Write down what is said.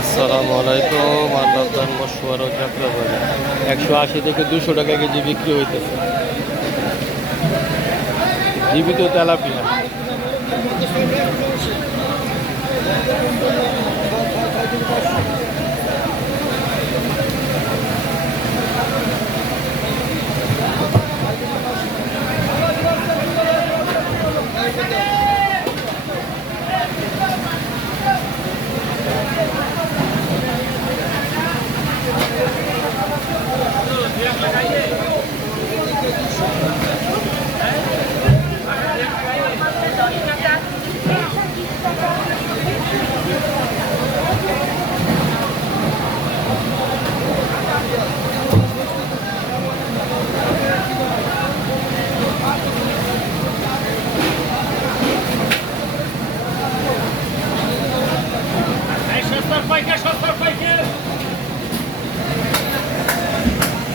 আসসালামু আলাইকুম। আল্লাহ মশওয়ার ও যাত্রাবাড়ি 180 থেকে 200 টাকা কেজি বিক্রি হইতেছে জীবিত তেলাপিয়া।